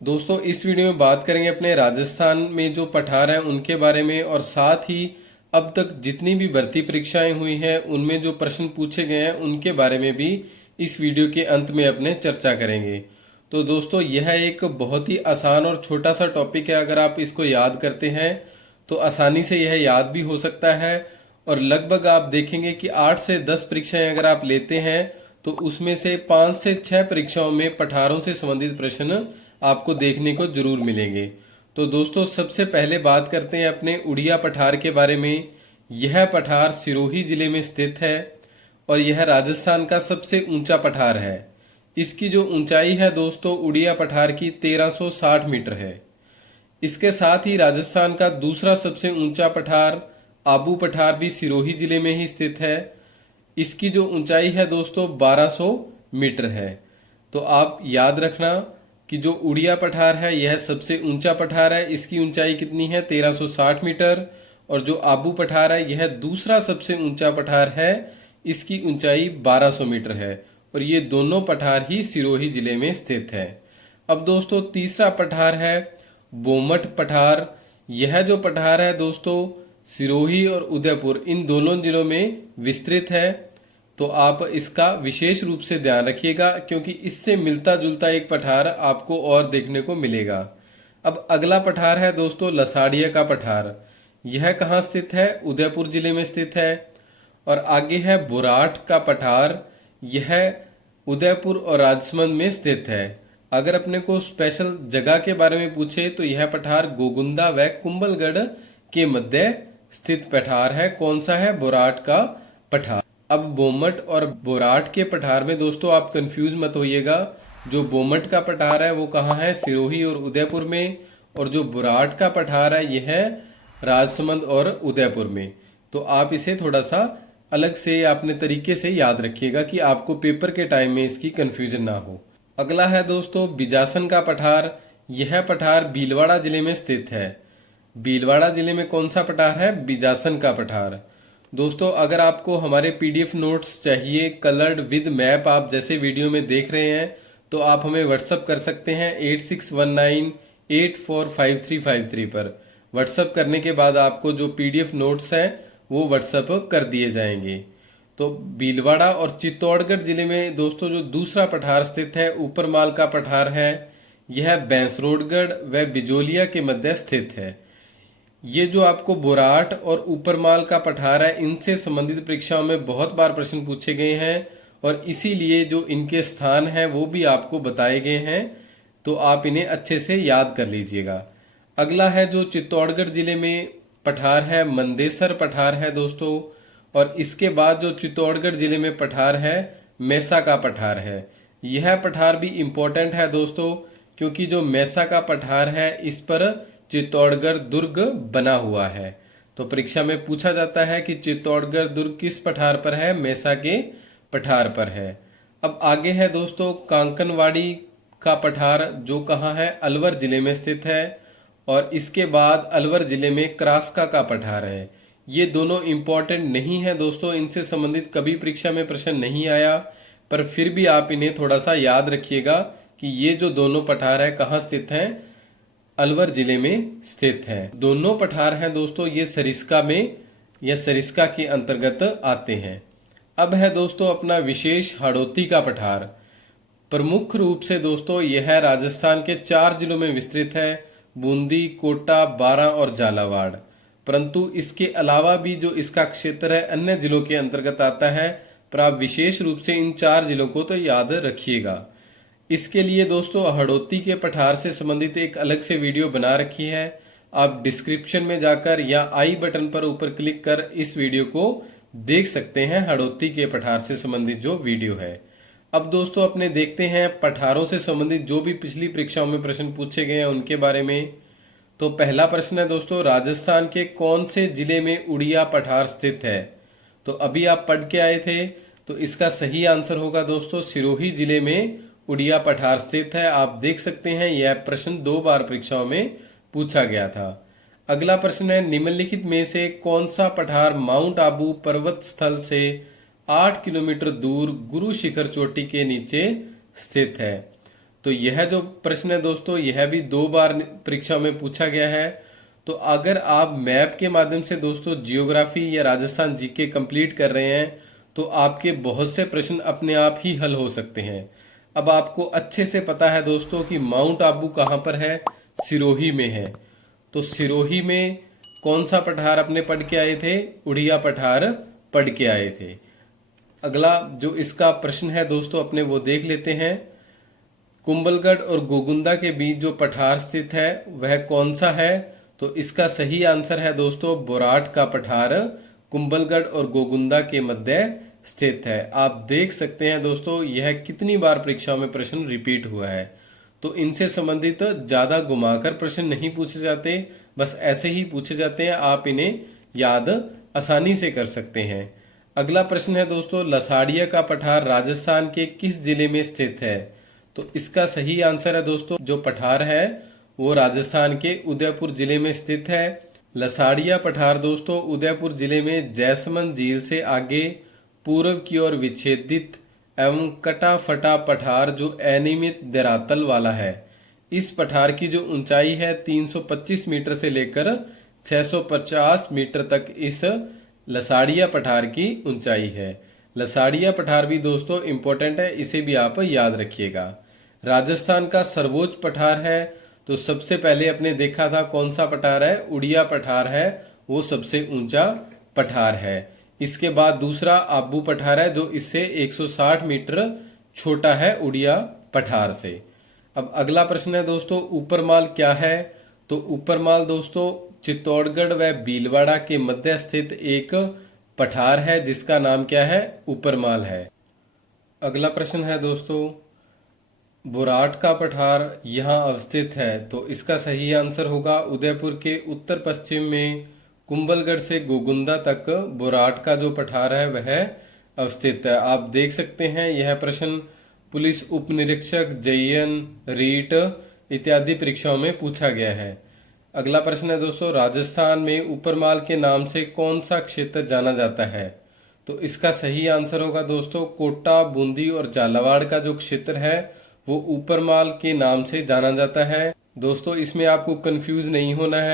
दोस्तों इस वीडियो में बात करेंगे अपने राजस्थान में जो पठार हैं उनके बारे में, और साथ ही अब तक जितनी भी भर्ती परीक्षाएं हुई हैं उनमें जो प्रश्न पूछे गए हैं उनके बारे में भी इस वीडियो के अंत में अपने चर्चा करेंगे। तो दोस्तों यह एक बहुत ही आसान और छोटा सा टॉपिक है। अगर आप इसको याद करते हैं तो आसानी से यह याद भी हो सकता है, और लगभग आप देखेंगे कि 8 से 10 परीक्षाएं अगर आप लेते हैं तो उसमें से 5 से 6 परीक्षाओं में पठारों से संबंधित प्रश्न आपको देखने को जरूर मिलेंगे। तो दोस्तों सबसे पहले बात करते हैं अपने उड़िया पठार के बारे में। यह पठार सिरोही जिले में स्थित है और यह राजस्थान का सबसे ऊंचा पठार है। इसकी जो ऊंचाई है दोस्तों उड़िया पठार की 1360 मीटर है। इसके साथ ही राजस्थान का दूसरा सबसे ऊंचा पठार आबू पठार भी सिरोही जिले में ही स्थित है। इसकी जो ऊंचाई है दोस्तों 1200 मीटर है। तो आप याद रखना कि जो उड़िया पठार है यह सबसे ऊंचा पठार है। इसकी ऊंचाई कितनी है? 1360 मीटर। और जो आबू पठार है यह दूसरा सबसे ऊंचा पठार है। इसकी ऊंचाई 1200 मीटर है और ये दोनों पठार ही सिरोही जिले में स्थित है। अब दोस्तों तीसरा पठार है बोमट पठार। यह जो पठार है दोस्तों सिरोही और उदयपुर इन दोनों जिलों में विस्तृत है। तो आप इसका विशेष रूप से ध्यान रखिएगा क्योंकि इससे मिलता जुलता एक पठार आपको और देखने को मिलेगा। अब अगला पठार है दोस्तों लसाड़िया का पठार। यह कहाँ स्थित है? उदयपुर जिले में स्थित है। और आगे है बुराट का पठार। यह उदयपुर और राजसमंद में स्थित है। अगर अपने को स्पेशल जगह के बारे में पूछे तो यह पठार गोगुंदा व कुंभलगढ़ के मध्य स्थित पठार है। कौन सा है? बुराट का पठार। अब बोमट और बोराट के पठार में दोस्तों आप कंफ्यूज मत होइएगा। जो बोमट का पठार है वो कहाँ है? सिरोही और उदयपुर में। और जो बोराट का पठार है यह है राजसमंद और उदयपुर में। तो आप इसे थोड़ा सा अलग से अपने तरीके से याद रखिएगा कि आपको पेपर के टाइम में इसकी कंफ्यूजन ना हो। अगला है दोस्तों बिजासन का पठार। यह पठार भीलवाड़ा जिले में स्थित है। भीलवाड़ा जिले में कौन सा पठार है? बिजासन का पठार। दोस्तों अगर आपको हमारे पीडीएफ नोट्स चाहिए कलर्ड विद मैप आप जैसे वीडियो में देख रहे हैं तो आप हमें व्हाट्सअप कर सकते हैं 8619845353 पर। व्हाट्सअप करने के बाद आपको जो पीडीएफ नोट्स हैं वो व्हाट्सअप कर दिए जाएंगे। तो भीलवाड़ा और चित्तौड़गढ़ जिले में दोस्तों जो दूसरा पठार स्थित है ऊपरमाल का पठार है। यह बैंसरोडगढ़ व बिजोलिया के मध्य स्थित है। ये जो आपको बोराट और ऊपरमाल का पठार है इनसे संबंधित परीक्षाओं में बहुत बार प्रश्न पूछे गए हैं और इसीलिए जो इनके स्थान हैं वो भी आपको बताए गए हैं। तो आप इन्हें अच्छे से याद कर लीजिएगा। अगला है जो चित्तौड़गढ़ जिले में पठार है मंदेसर पठार है दोस्तों। और इसके बाद जो चित्तौड़गढ़ जिले में पठार है मैसा का पठार है। यह पठार भी इम्पोर्टेंट है दोस्तों क्योंकि जो मैसा का पठार है इस पर चित्तौड़गढ़ दुर्ग बना हुआ है। तो परीक्षा में पूछा जाता है कि चित्तौड़गढ़ दुर्ग किस पठार पर है? मैसा के पठार पर है। अब आगे है दोस्तों कांकनवाड़ी का पठार जो कहाँ है? अलवर जिले में स्थित है। और इसके बाद अलवर जिले में क्रास्का का पठार है। ये दोनों इंपॉर्टेंट नहीं है दोस्तों, इनसे संबंधित कभी परीक्षा में प्रश्न नहीं आया, पर फिर भी आप इन्हें थोड़ा सा याद रखिएगा कि ये जो दोनों पठार है कहाँ स्थित हैं? अलवर जिले में स्थित है। दोनों पठार हैं दोस्तों ये सरिस्का में या सरिस्का के अंतर्गत आते हैं। अब है दोस्तों अपना विशेष हाड़ौती का पठार। प्रमुख रूप से दोस्तों यह राजस्थान के 4 जिलों में विस्तृत है, बूंदी, कोटा, बारां और झालावाड़। परंतु इसके अलावा भी जो इसका क्षेत्र है अन्य जिलों के अंतर्गत आता है, पर आप विशेष रूप से इन 4 जिलों को तो याद रखिएगा। इसके लिए दोस्तों हड़ौती के पठार से संबंधित एक अलग से वीडियो बना रखी है। आप डिस्क्रिप्शन में जाकर या आई बटन पर ऊपर क्लिक कर इस वीडियो को देख सकते हैं, हड़ौती के पठार से संबंधित जो वीडियो है। अब दोस्तों अपने देखते हैं पठारों से संबंधित जो भी पिछली परीक्षाओं में प्रश्न पूछे गए हैं उनके बारे में। तो पहला प्रश्न है दोस्तों राजस्थान के कौन से जिले में उड़िया पठार स्थित है? तो अभी आप पढ़ के आए थे तो इसका सही आंसर होगा दोस्तों सिरोही जिले में उड़िया पठार स्थित है। आप देख सकते हैं यह प्रश्न 2 बार परीक्षाओं में पूछा गया था। अगला प्रश्न है निम्नलिखित में से कौन सा पठार माउंट आबू पर्वत स्थल से 8 किलोमीटर दूर गुरु शिखर चोटी के नीचे स्थित है? तो यह जो प्रश्न है दोस्तों, यह भी 2 बार परीक्षा में पूछा गया है। तो अगर आप मैप के माध्यम से दोस्तों जियोग्राफी या राजस्थान जीके कंप्लीट कर रहे हैं तो आपके बहुत से प्रश्न अपने आप ही हल हो सकते हैं। अब आपको अच्छे से पता है दोस्तों कि माउंट आबू कहाँ पर है, सिरोही में है। तो सिरोही में कौन सा पठार अपने पढ़ के आए थे, उड़िया पठार पढ़ के आए थे। अगला जो इसका प्रश्न है दोस्तों अपने वो देख लेते हैं। कुंभलगढ़ और गोगुंदा के बीच जो पठार स्थित है वह कौन सा है, तो इसका सही आंसर है दोस्तों बोराट का पठार कुंभलगढ़ और गोगुंदा के मध्य स्थित है। आप देख सकते हैं दोस्तों यह कितनी बार परीक्षाओं में प्रश्न रिपीट हुआ है। तो इनसे संबंधित ज्यादा घुमाकर प्रश्न नहीं पूछे जाते, बस ऐसे ही पूछे जाते हैं, आप इन्हें याद आसानी से कर सकते हैं। अगला प्रश्न है दोस्तों, लसाड़िया का पठार राजस्थान के किस जिले में स्थित है, तो इसका सही आंसर है दोस्तों जो पठार है वो राजस्थान के उदयपुर जिले में स्थित है। लसाड़िया पठार दोस्तों उदयपुर जिले में जैसमंद झील से आगे पूर्व की ओर विच्छेदित एवं कटा फटा पठार जो अनियमित धरातल वाला है। इस पठार की जो ऊंचाई है 325 मीटर से लेकर 650 मीटर तक इस लसाड़िया पठार की ऊंचाई है। लसाड़िया पठार भी दोस्तों इंपॉर्टेंट है, इसे भी आप याद रखिएगा। राजस्थान का सर्वोच्च पठार है तो सबसे पहले अपने देखा था कौन सा पठार है, उड़िया पठार है, वो सबसे ऊंचा पठार है। इसके बाद दूसरा आबू पठार है जो इससे 160 मीटर छोटा है उड़िया पठार से। अब अगला प्रश्न है दोस्तों, ऊपरमाल क्या है, तो ऊपरमाल दोस्तों चित्तौड़गढ़ व भीलवाड़ा के मध्य स्थित एक पठार है जिसका नाम क्या है, ऊपरमाल है। अगला प्रश्न है दोस्तों, बोराट का पठार यहाँ अवस्थित है, तो इसका सही आंसर होगा उदयपुर के उत्तर पश्चिम में कुंभलगढ़ से गोगुंदा तक बोराट का जो पठार है वह अवस्थित है। आप देख सकते हैं यह प्रश्न पुलिस उप निरीक्षक जेईएन रीट इत्यादि परीक्षाओं में पूछा गया है। अगला प्रश्न है दोस्तों, राजस्थान में ऊपरमाल के नाम से कौन सा क्षेत्र जाना जाता है, तो इसका सही आंसर होगा दोस्तों कोटा, बूंदी और झालावाड़ का जो क्षेत्र है वो ऊपरमाल के नाम से जाना जाता है। दोस्तों इसमें आपको कंफ्यूज नहीं होना है।